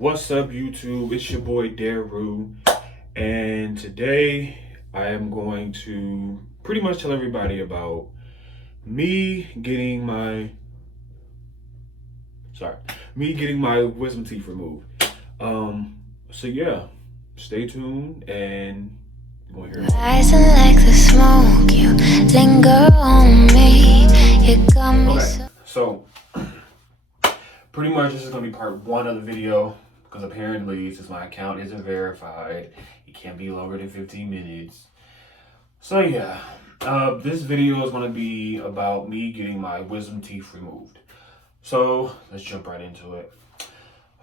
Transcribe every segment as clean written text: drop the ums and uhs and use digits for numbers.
What's up, YouTube? It's your boy Daru, and today I am going to pretty much tell everybody about me getting my sorry, me getting my wisdom teeth removed. So yeah, stay tuned and you're gonna hear it. Rising like the smoke, you linger on me. You got me Okay, so pretty much this is gonna be part one of the video because apparently since my account isn't verified, it can't be longer than 15 minutes. So yeah, this video is going to be about me getting my wisdom teeth removed. So let's jump right into it.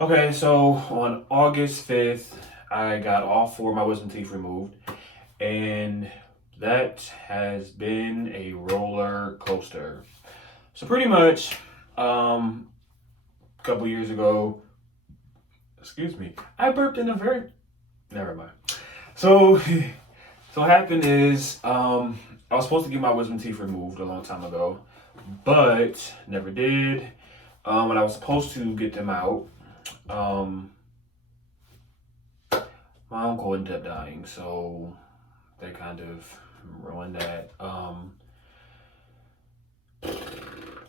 Okay, so on August 5th, I got all four of my wisdom teeth removed, and that has been a roller coaster. So pretty much, a couple years ago, excuse me, I burped in a very, never mind. So So what happened is, I was supposed to get my wisdom teeth removed a long time ago, but never did. When I was supposed to get them out, my uncle ended up dying, so they kind of ruined that.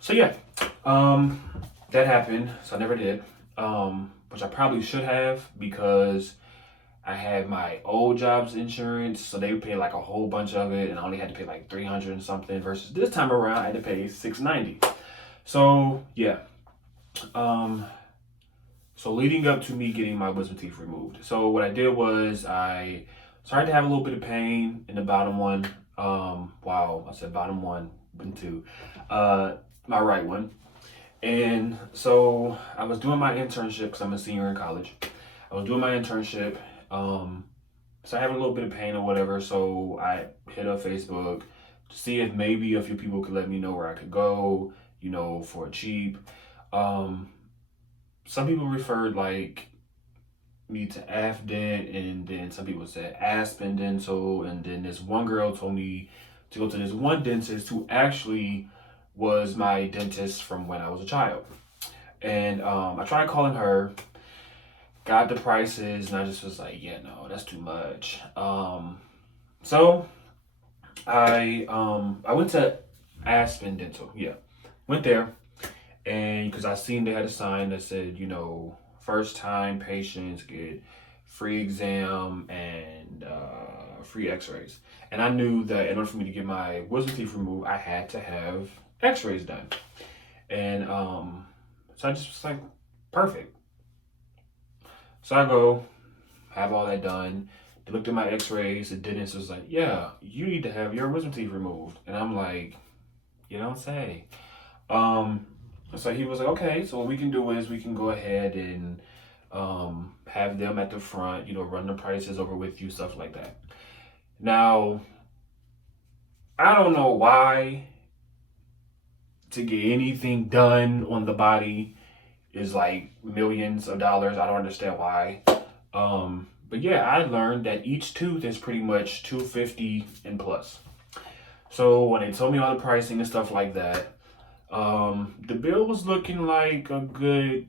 So yeah, that happened. So I never did, which I probably should have because I had my old job's insurance, so they would pay like a whole bunch of it, and I only had to pay like 300 and something. Versus this time around, I had to pay 690. So yeah, so leading up to me getting my wisdom teeth removed, so what I did was I started to have a little bit of pain in the bottom one. Wow, I said bottom one, and two, my right one, and so I was doing my internship because I'm a senior in college. I was doing my internship. So I have a little bit of pain or whatever. So I hit up Facebook to see if maybe a few people could let me know where I could go, for cheap. Um, some people referred like me to Afdent, and then some people said Aspen Dental, and then this one girl told me to go to this one dentist who actually was my dentist from when I was a child. And I tried calling her, got the prices, and I just was like, yeah, no, that's too much. So I went to Aspen Dental. Yeah, went there, and because I seen they had a sign that said, first time patients get free exam and free X-rays, and I knew that in order for me to get my wisdom teeth removed, I had to have X-rays done, and so I just was like, perfect. So I go, have all that done. They looked at my x-rays. The dentist was like, yeah, you need to have your wisdom teeth removed. And I'm like, you don't say. Um, so he was like, okay, so what we can do is we can go ahead and have them at the front, run the prices over with you, stuff like that. Now, I don't know why to get anything done on the body is like millions of dollars. I don't understand why. But yeah, I learned that each tooth is pretty much 250 and plus. So when they told me all the pricing and stuff like that, the bill was looking like a good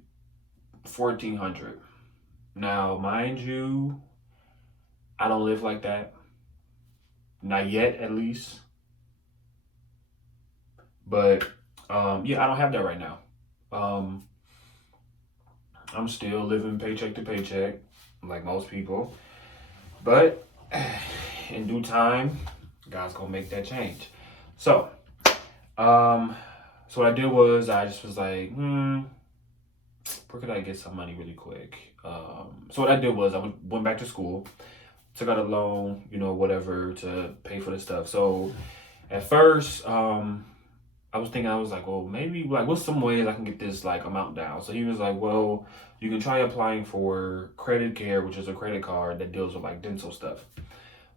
1,400. Now, mind you, I don't live like that. Not yet, at least. But yeah, I don't have that right now. Um, I'm still living paycheck to paycheck, like most people. But in due time, God's gonna make that change. So, so what I did was I just was like, where could I get some money really quick? So what I did was I went back to school, took out a loan, whatever to pay for the stuff. So at first, I was thinking, I was like, well, maybe like what's some ways I can get this like amount down? So he was like, well, you can try applying for Credit Care, which is a credit card that deals with like dental stuff.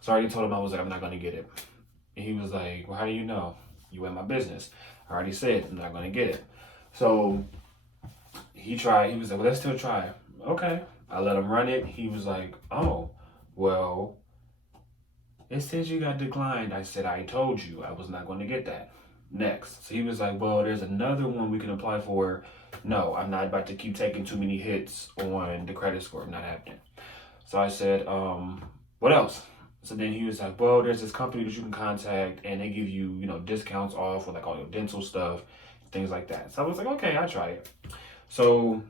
So I already told him, I was like, I'm not gonna get it. And he was like, well, how do you know? You in my business. I already said I'm not gonna get it. So he tried, he was like, well, let's still try. Okay. I let him run it. He was like, oh, well, it says you got declined. I said, I told you I was not going to get that. Next. So he was like, well, there's another one we can apply for no, I'm not about to keep taking too many hits on the credit score. Not happening. So I said, what else? So then he was like, well, there's this company that you can contact and they give you, discounts off with like all your dental stuff, things like that. So I was like, okay, I'll try it. So,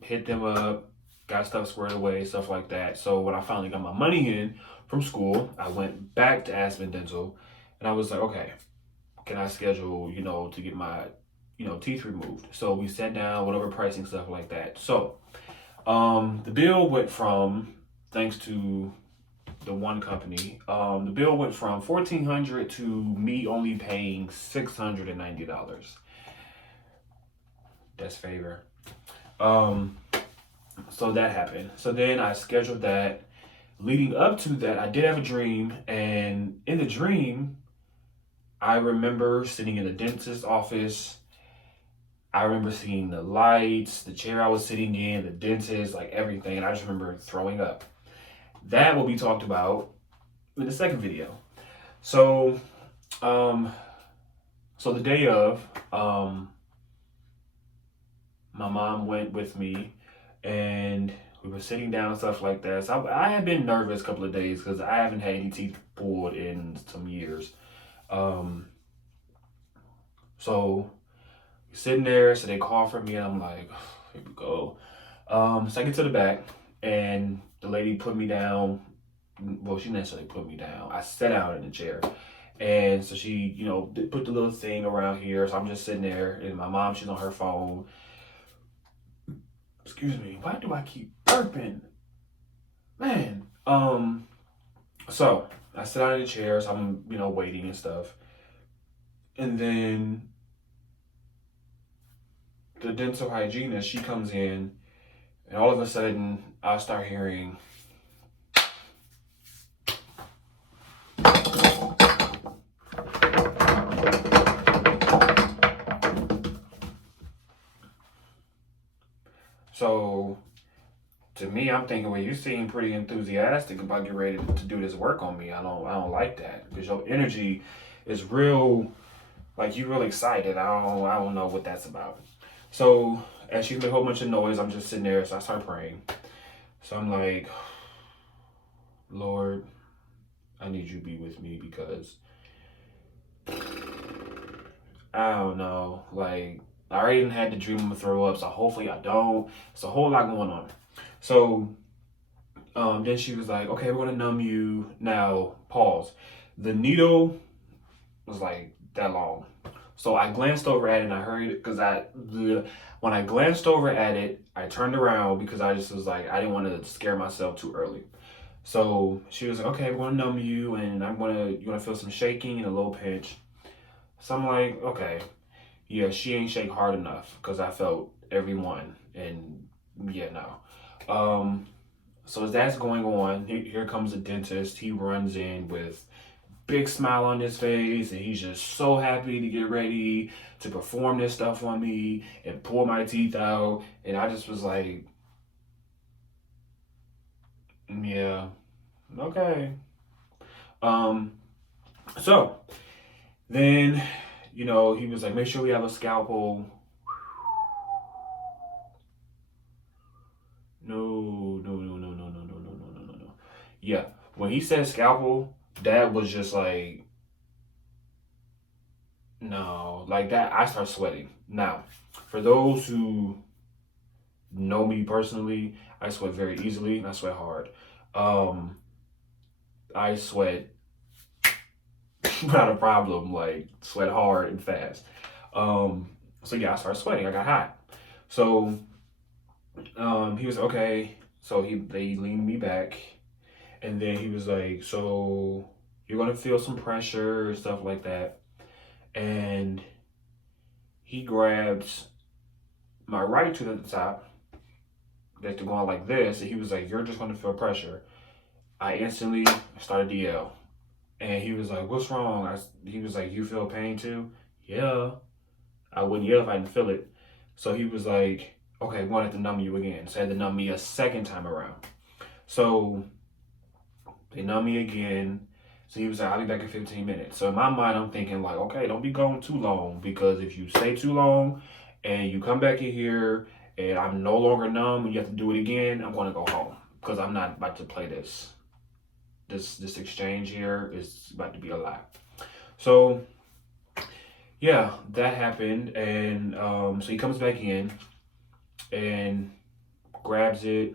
hit them up, got stuff squared away, stuff like that. So when I finally got my money in from school, I went back to Aspen Dental and I was like, okay, can I schedule, to get my, teeth removed? So we sat down, whatever pricing, stuff like that. So, the bill went from, thanks to the one company, the bill went from $1,400 to me only paying $690. That's favor. So that happened. So then I scheduled that. Leading up to that, I did have a dream, and in the dream, I remember sitting in the dentist's office. I remember seeing the lights, the chair I was sitting in, the dentist, like everything, and I just remember throwing up. That will be talked about in the second video. So, so the day of, my mom went with me, and we were sitting down and stuff like that. So I had been nervous a couple of days because I haven't had any teeth pulled in some years. So sitting there, so they call for me, and I'm like, here we go. So I get to the back, and the lady put me down. Well, she didn't necessarily put me down. I sat down in the chair. And so she, put the little thing around here. So I'm just sitting there, and my mom, she's on her phone. Excuse me, why do I keep burping? Man. So I sit down in the chair, so I'm, waiting and stuff. And then the dental hygienist, she comes in, and all of a sudden I start hearing so to me, I'm thinking, well, you seem pretty enthusiastic about getting ready to do this work on me. I don't like that because your energy is real, like you real excited. I don't know what that's about. So as she made a whole bunch of noise, I'm just sitting there, so I start praying. So I'm like, Lord, I need you to be with me because I don't know, like I already had the dream I'm gonna throw up, so hopefully I don't. It's a whole lot going on. So then she was like, okay, we're gonna numb you. Now, pause. The needle was like that long. So I glanced over at it and I heard it because when I glanced over at it, I turned around because I just was like, I didn't want to scare myself too early. So she was like, okay, we're gonna numb you and you're gonna feel some shaking and a little pinch. So I'm like, okay. Yeah, she ain't shake hard enough because I felt every one. And yeah, no. So as that's going on, here comes the dentist. He runs in with big smile on his face, and he's just so happy to get ready to perform this stuff on me and pull my teeth out. And I just was like, yeah, okay. So then, he was like, make sure we have a scalpel. No. Yeah, when he said scalpel, that was just like, no, like that, I start sweating. Now, for those who know me personally, I sweat very easily and I sweat hard. I sweat not a problem, like sweat hard and fast. So yeah, I started sweating. I got hot. So he was okay. So they leaned me back, and then he was like, "So you're gonna feel some pressure and stuff like that." And he grabs my right tooth at the top, that's going like this, and he was like, "You're just gonna feel pressure." I instantly started to yell, and he was like, "What's wrong?" He was like, "You feel pain too?" Yeah. I wouldn't yell if I didn't feel it. So he was like, okay, we want to numb you again. So I had to numb me a second time around. So they numb me again. So he was like, I'll be back in 15 minutes. So in my mind, I'm thinking like, okay, don't be gone too long, because if you stay too long and you come back in here and I'm no longer numb and you have to do it again, I'm going to go home, because I'm not about to play this. This exchange here is about to be a lot. So yeah, that happened, and so he comes back in and grabs it.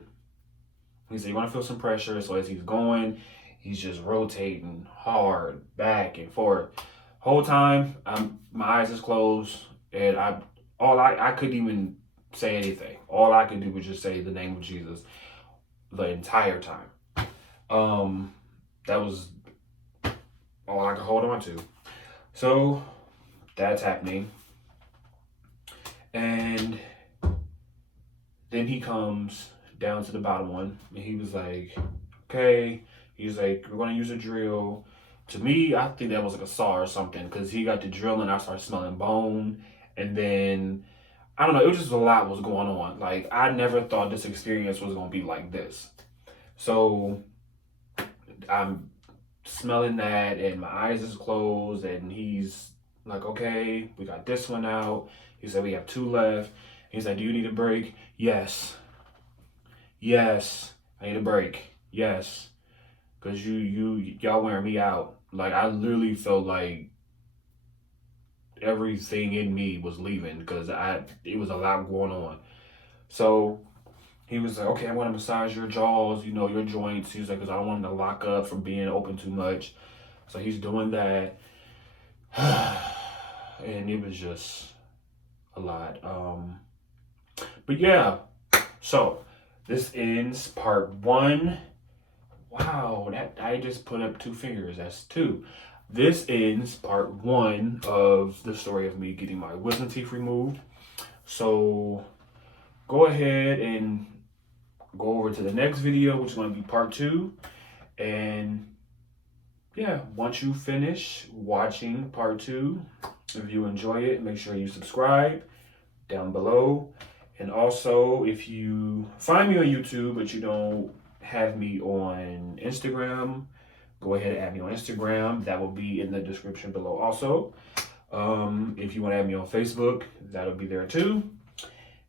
He said, "You want to feel some pressure?" So as he's going, he's just rotating hard back and forth. Whole time, my eyes is closed, and I couldn't even say anything. All I could do was just say the name of Jesus the entire time. That was all I could hold on to. So that's happening. And then he comes down to the bottom one, and he was like, okay. He's like, we're going to use a drill. To me, I think that was like a saw or something, because he got the drill and I started smelling bone. And then, I don't know, it was just a lot was going on. Like, I never thought this experience was going to be like this. So I'm smelling that, and my eyes is closed, and he's like, okay, we got this one out. He said, we have 2 left. He's like, do you need a break? Yes. Yes. I need a break. Yes. Because y'all wearing me out. Like, I literally felt like everything in me was leaving, because it was a lot going on. So he was like, okay, I want to massage your jaws, your joints. He was like, because I don't want them to lock up from being open too much. So he's doing that. And it was just a lot. But yeah, so this ends part 1. Wow, that I just put up 2 fingers. That's 2. This ends part 1 of the story of me getting my wisdom teeth removed. So go ahead and go over to the next video, which is going to be part 2. And yeah, once you finish watching part 2, if you enjoy it, make sure you subscribe down below. And also, if you find me on YouTube but you don't have me on Instagram, go ahead and add me on Instagram. That will be in the description below also. If you want to add me on Facebook, that'll be there too.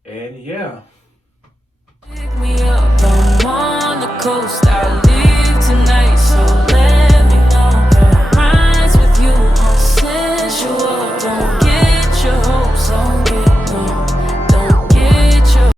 And yeah. Pick me up, I'm on the coast.